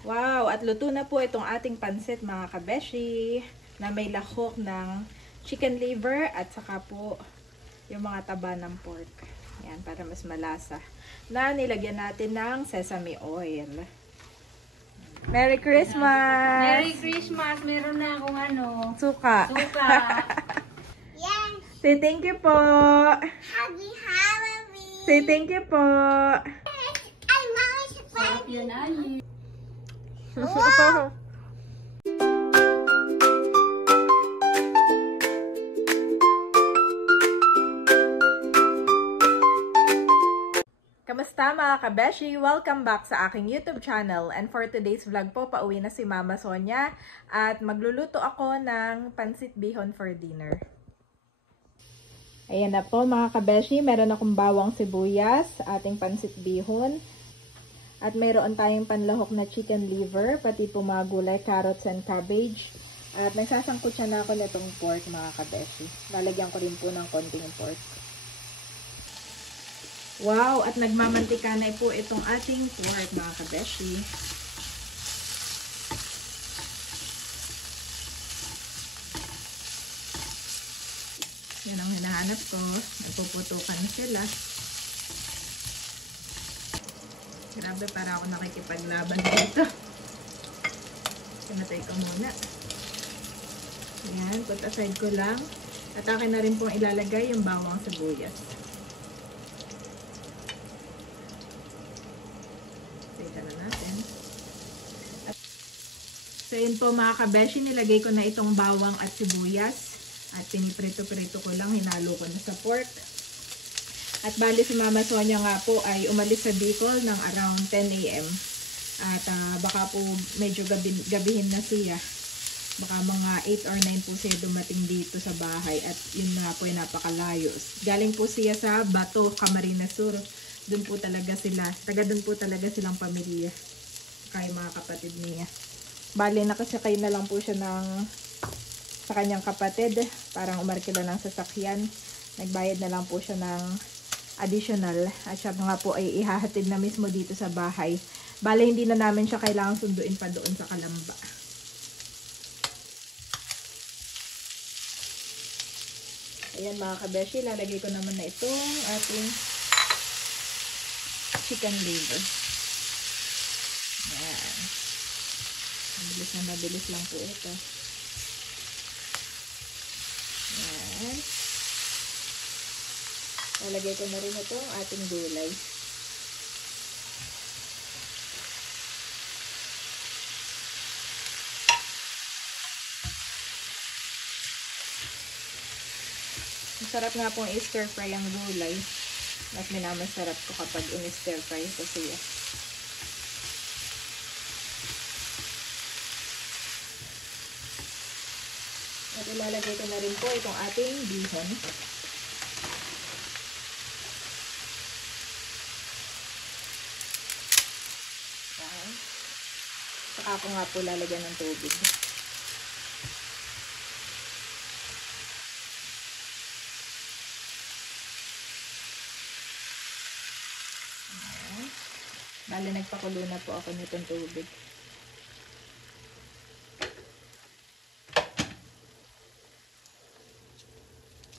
Wow! At luto na po itong ating pansit mga kabeshi na may lahok ng chicken liver at saka po yung mga taba ng pork. Yan, para mas malasa. Na nilagyan natin ng sesame oil. Merry Christmas! Merry Christmas! Meron na akong Suka. suka. Yes. Say thank you po! Happy Halloween. Say thank you po! I love it. Sarap yan, Ali. Wow. Kamusta mga kabeshi? Welcome back sa aking YouTube channel. And for today's vlog po, pauwi na si Mama Sonia at magluluto ako ng pansit bihon for dinner. Ayan na po mga kabeshi, meron akong bawang sibuyas, ating pansit bihon. At mayroon tayong panlahok na chicken liver, pati po mga gulay, carrots and cabbage. At nagsasangkot siya na ako nitong pork mga kabeshi. Lalagyan ko rin po ng konting pork. Wow! At nagmamantika na po itong ating pork mga kabeshi. Yan ang hinahanap ko. Nagpuputukan sila. Grabe, para ako nakikipaglaban dito. Pinatay ko muna. Ayan, put aside ko lang. At akin na rin pong ilalagay yung bawang sibuyas. Tignan na natin. So yun po mga kabeshi, nilagay ko na itong bawang at sibuyas. At piniprito-prito ko lang, hinalo ko na sa pork. At bali si Mama Sonia nga po ay umalis sa Bicol ng around 10 AM. At baka po medyo gabihin na siya. Baka mga 8 or 9 po siya dumating dito sa bahay. At yun nga po ay napakalayo. Galing po siya sa Bato, Camarines Sur. Doon po talaga sila. Taga doon po talaga silang pamilya. Kaya mga kapatid niya. Bali nakasakay na lang po siya sa kanyang kapatid. Parang umarkila ng sasakyan. Nagbayad na lang po siya ng additional at siya nga po ay ihahatid na mismo dito sa bahay. Bale, hindi na namin siya kailangang sunduin pa doon sa Kalamba. Ayan mga kabeshi, lalagay ko naman na itong ating chicken liver. Ayan. Mabilis lang po ito. Ayan. Lalagay ko na rin itong ating gulay. Masarap nga pong i-stir fry ang gulay. Mas minamasarap ko kapag in-stir fry ko siya. At ilalagay ko na rin po itong ating bihon. Saka ako nga po lalagyan ng tubig. Ayan. Bale, nagpakulo na po ako nitong tubig.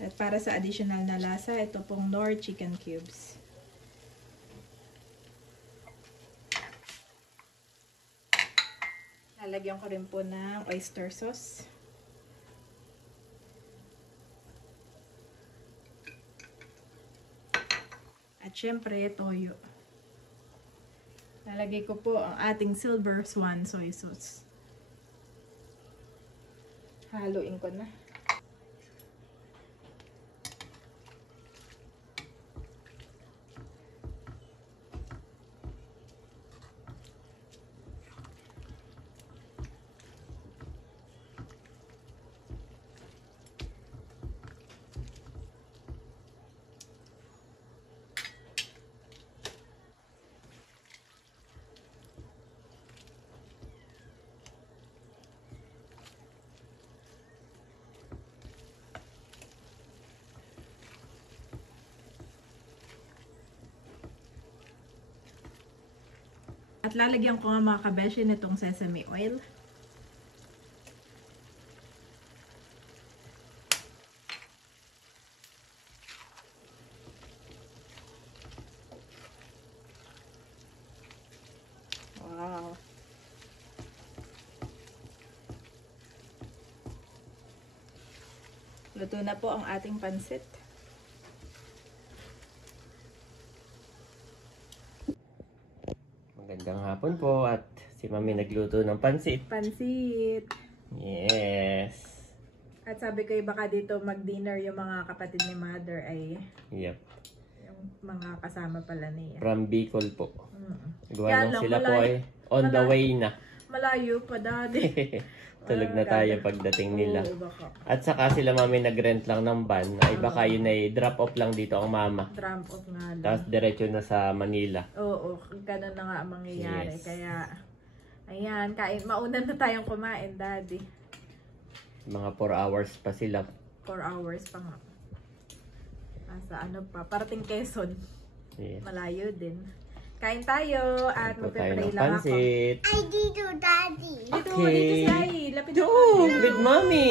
At para sa additional na lasa, ito pong Knorr chicken cubes. Lalagyan ko rin po ng oyster sauce. At syempre, toyo. Lalagay ko po ang ating Silver Swan soy sauce. Haluin ko na. At lalagyan ko nga mga kabeshi nitong sesame oil. Wow. Luto na po ang ating pansit. Magandang hapon po at si Mami nagluto ng pansit. Pansit. Yes. At sabi ko baka dito mag-dinner yung mga kapatid ni Mother ay Yep. yung mga kasama pala niya. From Bicol po. Gawa Kaya lang lang, sila po malayo- ay on the malayo. way na. Malayo pa daddy. Tulog na tayo pagdating nila. Oo, baka. At saka sila Mami nag-rent lang ng van. Ay baka yun ay drop off lang dito ang mama. Drum off nga lang. Tapos diretso na sa Manila. Oo, ganun na nga ang mangyayari. Yes. Kaya, ayan, mauna na tayong kumain, daddy. Mga 4 hours pa sila. 4 hours pa nga. Sa ano pa, parating Quezon. Yes. Malayo din. Kain tayo at Ito tayo magpipray ng lang ako. pansit. I dito, Daddy. Dito, Okay. dito Sai. Lapit na Oh, ako. with Mommy.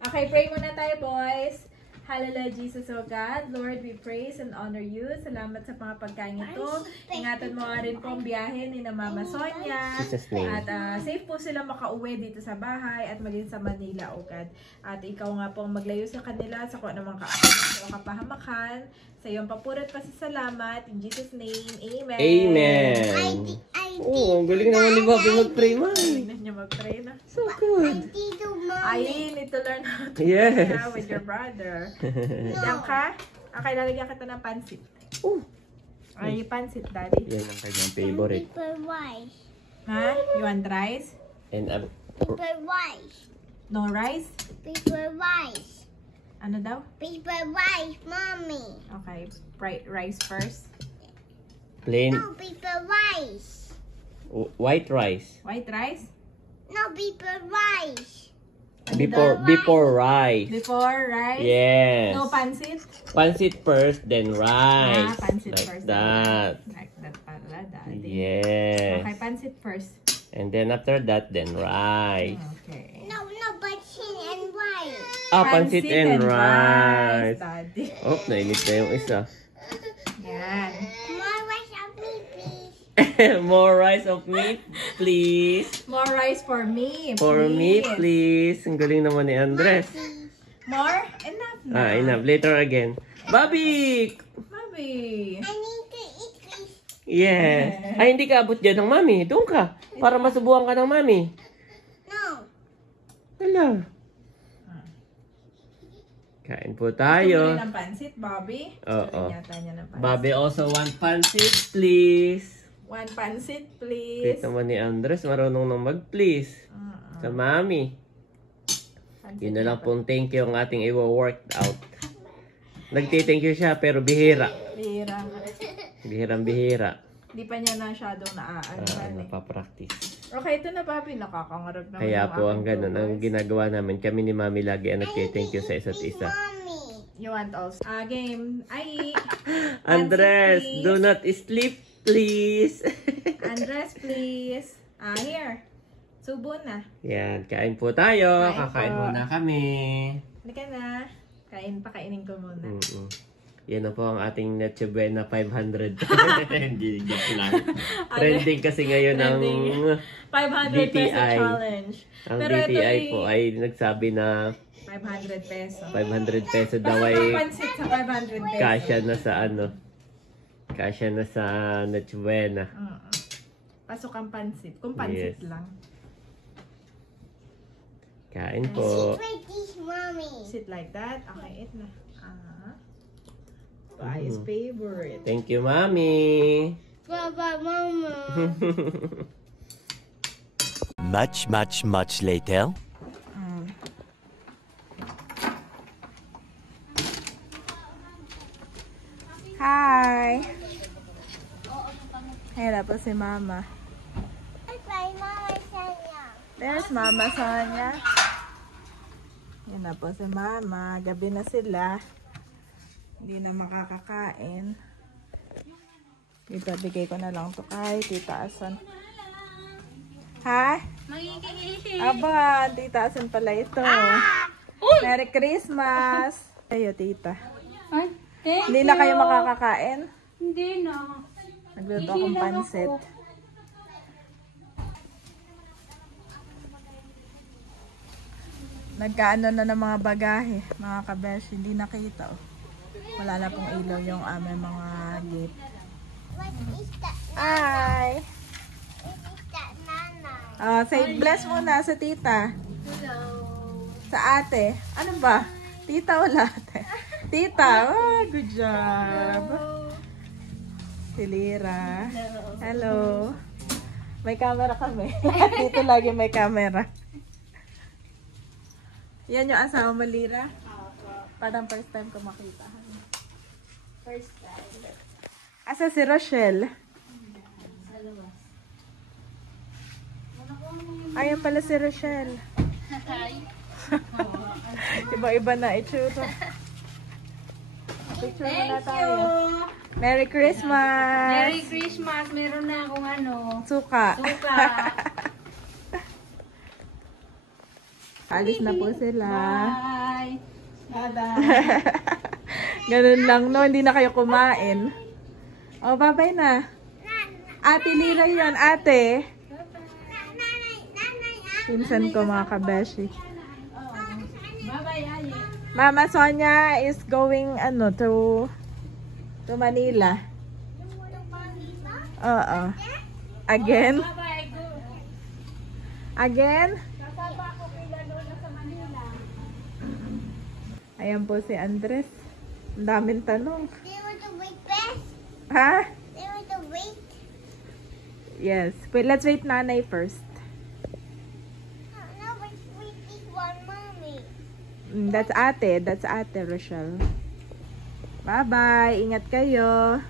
Okay, pray muna tayo, boys. Hallelujah, Jesus, O God. Lord, we praise and honor you. Salamat sa mga pagkain ito. Ingatan mo nga rin po ang biyahe ni na Mama Sonia. Jesus name. At safe po sila makauwi dito sa bahay at maging sa Manila, O God. At ikaw nga po ang maglayo sa kanila sa kung anumang kapahamakan. Sa iyong papurat pasasalamat. In Jesus' name, Amen. Amen. Oh, ang galing naman ni Bobby mag-pray, Mami. Tingnan niyo mag-pray na. So good. Dito, I Mommy. need to learn how to Yes. pray with your brother. Diyan ka? Okay, lalagyan kita ng pansit. Oh, Ay, pansit, daddy. yan ang kanyang favorite. Paper rice. Ha? You want rice? And Paper rice. No rice? Paper rice. Ano daw? Paper rice, Mommy. Okay, rice first. plain No, paper rice. white rice. White rice? No, paper rice. Before rice. Before rice? Yes. No pansit? Pancit first, then rice. Pansit like first. that. Like that pala, daddy. Yes. Okay, pansit first. And then after that, then rice. Okay. No, bacon and rice. Ah, pancit and rice. Daddy. Oh, nainit na yung isa. Yan. More rice of me, please. More rice of meat, please. More rice for me, For me, please. Ang galing naman ni Andres. More? Enough na. Ah, enough. Later again. Bobby! Mami. I need to eat this. Yes. Ay, hindi ka abot dyan ng mami. Doon ka. Para masubuhan ka ng mami. No. Hala. Kain po Gusto mo tayo. rin ng pansit, Bobby? Oo. Gusto yata niya ng pansit. Bobby also want pancit, please. One pansit, please. Kita mo ni Andres, marunong nang mag-please. Sa mami. Pansit Yun na lang pong thank you ang ating i-worked out. Nagti-thank you siya, pero bihira. Bihira. Bihirang-bihira. Hindi pa niya masyadong naaano. Napapractice. Okay, ito na, Bobby. Nakakangarap naman. Kaya yung po ang aking ganun ang progress. ginagawa namin. Kami ni Mami lagi ang nagti-thank you sa isa't isa. Mommy. You want also? Game. Ay. Andres, please. do not sleep, please. Andres, please. Here. Subo na. Yan, kain po tayo. Kain Kakain po. muna kami. Halika na. Kainin ko muna. Mm-mm. Yan na po ang ating Noche Buena 500. Hindi, joke lang. Trending kasi ngayon ang Trending. 500 peso DTI. challenge. ang Pero ito DTI ay po ay nagsabi na 500 peso. 500 peso daw Basta ay mga pansit sa 500 peso. kasya na sa ano. Kasya na sa Noche Buena. Pasok ang pansit. Kung pansit Yes. lang. Kain po. Wait, this, Mommy. Sit like that. Okay, eat na. I's favorite. Thank you, Mami. Baba, Mama. Much later. Hi! Ayan na po si Mama. Bye, Mama Sonia. There's Mama Sonia. Yan na po si Mama. Gabi na sila. Hindi na makakakain. Ito, bigay ko na lang to kay Tita Asan. Ha? Aba, Tita Asan pala ito. Merry Christmas! Ayo, Tita. Ay, thank Hindi na kayo makakakain? Hindi na. Nagluto akong pansit. Nagkaano na ng mga bagahe, mga kabesh. Hindi nakita. Oh. Wala na pong ilaw yung aming mga gate. What is that? Hi! What is that, Nana? Say bless muna sa tita. Hello. Sa ate. Ano ba? Tita wala ate. Tita. Oh, good job. Si Lira. Hello. May camera kami. Dito lagi may camera. Yan yung asawa mo, Lira? Parang first time ko makita. First time. Asa si Rochelle? Sa luwas. Ayan pala si Rochelle. Hi. Iba-iba na itsura. Picture muna Thank tayo. you. Merry Christmas! Merry Christmas. Meron na akong ano. Suka. Suka. Alis na po sila. Bye. Ganun lang, no? Hindi na kayo kumain. Oh, bye-bye na. Ate Lira yun, ate. Pinsan ko, mga kabeshi. Bye-bye, Ali. Mama Sonia is going, to Manila. Oo. Again? Bye-bye. Go. Again? Kasama ako kay Lola sa Manila. Ayan po si Andres. Ang daming tanong. They want to wait best. Ha? They want to wait. Yes. Wait, let's wait nanay first. No, but wait this one, mommy. That's ate. That's ate, Rochelle. Bye-bye. Ingat kayo.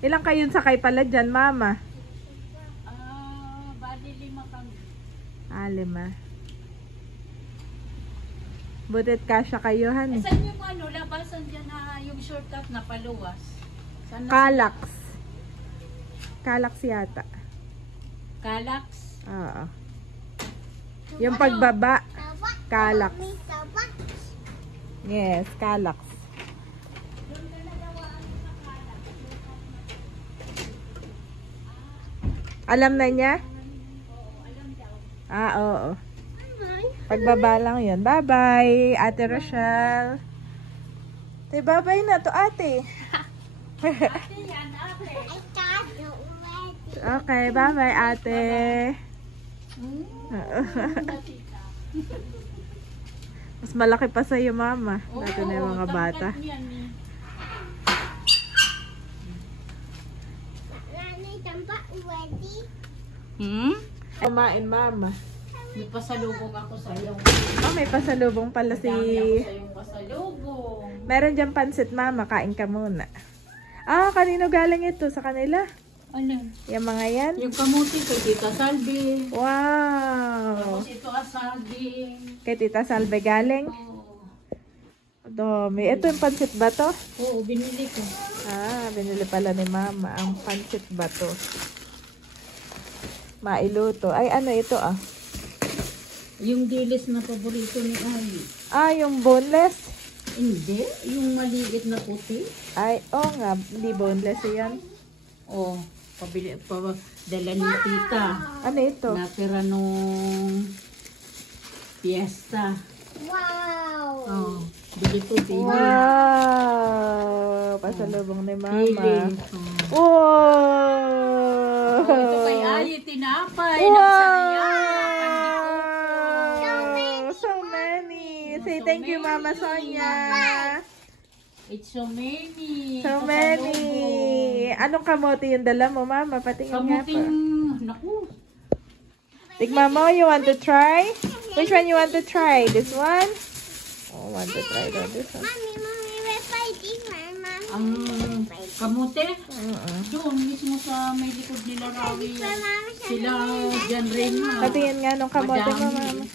Ilang kayong sakay pala dyan, mama? Bali 5 kami. 5. Butit kasya kayo, han. Saan yung labasan dyan na yung shortcut na paluwas? Saan na? Calax. Calax yata. Calax? Oo. Yung pagbaba. Sabak. Calax. Mommy, sabak. Yes, Calax. Alam na niya? Oo. Pagbaba lang yun. Bye-bye, Ate Rochelle. Bye-bye na to, ate. I got it already. Okay, bye-bye, ate. Mas malaki pa sa'yo, mama. Dati na yung mga bata. Nanay, tampak already. Kumain, mama. May pasalubong ako sa iyo. Oh, may pasalubong pala si... Dami ako sa iyong pasalubong. Meron dyan pansit, mama. Kain ka muna. Kanino galing ito? Sa kanila? Ano? Yung mga yan? Yung kamuti kay Tita Salvi. Wow! Tapos ito asaging. Kay Tita Salve galing? Oo. Dami. Ito yung pansit ba to? Oo, binili ko. Binili pala ni mama. Ang pansit ba to? Mailuto. Ay, ano ito Yung dilis na paborito ni Ali. Yung boneless? Hindi. Yung maliit na puti. Ay, nga. Hindi boneless yan. Oo. Dala ni Tita. Ano ito? Natira nung fiesta. Wow. Oo. Bili ko, baby. Wow! Pasalubong ni mama. Pili. Wow! Ito kay Ali, tinapay. Wow! Nagsaya. So many! Say thank you, Mama Sonia. It's so many. So many! Anong kamote yung dala mo, Mama? Patingin nga po. Kamuting, naku. Tignan mo, you want to try? Which one you want to try? This one? Oh, want to try this one. Mommy, we're fighting, Mommy. Ang kamote, Mm-mm. doon mismo sa may likod nila Rawi. Sila dyan rin na. Patingin nga nung kamote mo, Madami. Mama.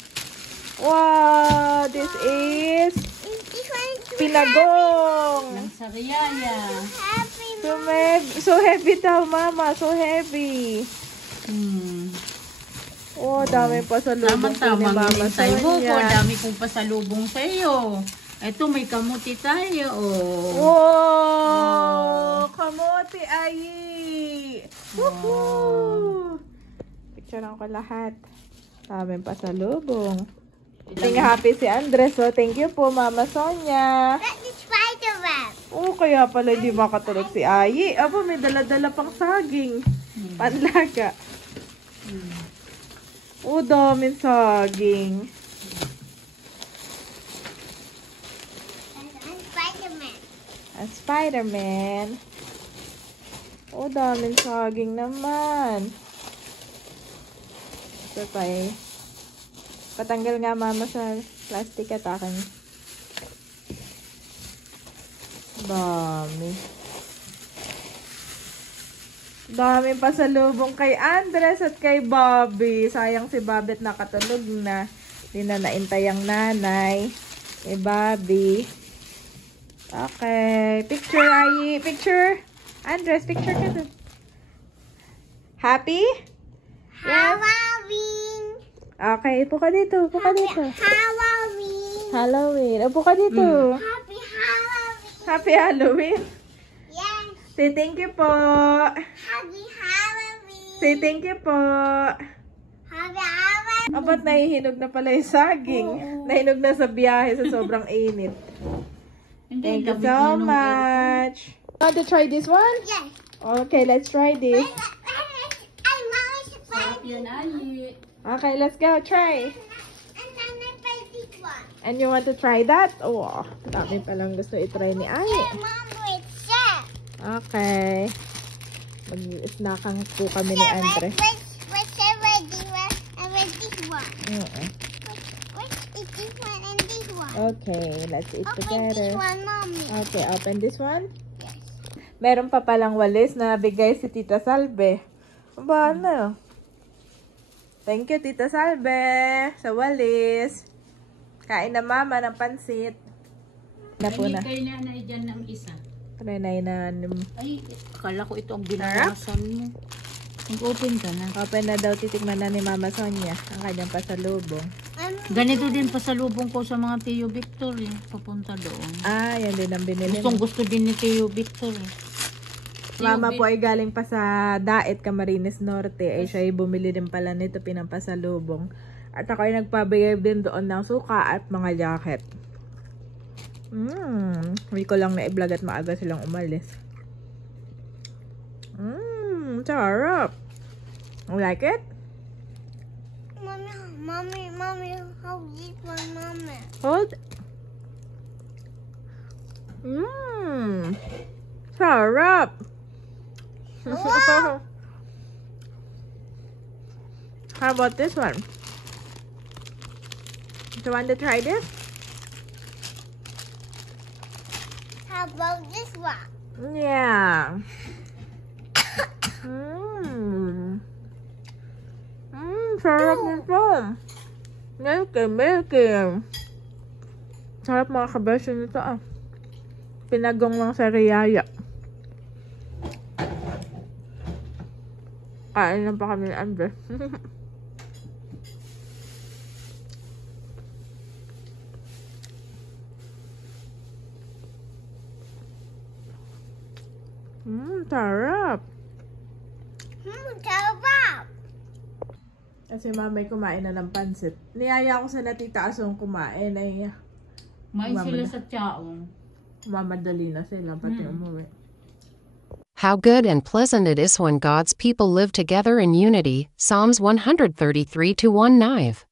Wow! This is This one is pinagong! Ng Sariaya. happy, So heavy daw, Mama. So heavy. Oh, dami pa sa lubong ko ni Tama-tama, Mama minintay mo ko. Sonia. Dami kong pasalubong sa iyo. Ito, may kamuti tayo. Oh. Wow! Kamote ayi! Woohoo! Picturean ko lahat. Dami pa sa lubong. Ting happy si Andres. So, thank you po, Mama Sonia. Let me Spider-Man. Oh, kaya pala di makatulog si Ayi. Aba, may dala-dala pang saging. Panlaga. Oh, daming saging. And Spider-Man. Ang Spider-Man. Oh, daming saging naman. Ito pa eh. Patanggal nga, Mama, sa plastic at akin. Dami. Dami pa sa lubong kay Andres at kay Bobby. Sayang si Bobby at nakatulog na. Hindi na naintay ang nanay. Kay Bobby. Okay. Picture, Ayi. Picture. Andres, picture ka dun. Happy? Yes. Halloween. Okay, upo ka dito. Upo ka dito. Halloween. Halloween. Upo ka dito. Happy Halloween. Happy Halloween. Yes. Say thank you po. Happy Halloween. Say thank you po. Happy Halloween. Abat nahihinog na pala yung saging. Nahinog na sa biyahe sa sobrang init. Thank you so much. Want to try this one? Yes. Okay, let's try this. I want to Sarap yan, Ali. Okay, let's go. Try. And then I play this one. And you want to try that? Oh, dami palang gusto i-try ni Ay. Hey, Mom, it's set. Okay. Mag-snackan po kami ni Andre. What's this one? Which is this one and this one? Okay, let's eat Open together. this one, Mommy. Okay, open this one. Yes. Meron pa palang walis na bigay si Tita Salve. Aba, ano? Thank you, Tita Salve, sa walis. Kain na Mama ng pansit. Na po na. Kay nanay dyan ng isa. Trinay na. Ay, akala ko ito ang binawasan mo. Mag-open ka na. Open na daw, titikman na ni Mama Sonia ang kanyang pasalubong. Ganito din pasalubong ko sa mga Tio Victor eh. Papunta doon. Ah, yan din ang binili mo. Gustong gusto din ni Tio Victor eh. Mama po ay galing pa sa Daet, Camarines Norte. Ay siya ay bumili din pala nito pinampasalubong. At ako ay nagpabigay din doon ng suka at mga jacket. Hindi ko lang na-vlog at maaga silang umalis. Sarap. You like it? Mommy, hold this one, Mommy. Hold. Sarap. How about this one? Do you want to try this? How about this one? Yeah. Sarap nito. Milky. Sarap mga kabesyo nito ah. Pinagong lang sa riyaya. Kain lang pa kami ni Andre. Sarap. Sarap. Kasi mamay kumain na ng pansit. Niyaya ko sa natita asong kumain ay Main sila sa tiyaong. mamadali na sila pati umuwi. How good and pleasant it is when God's people live together in unity. Psalms 133:1-9.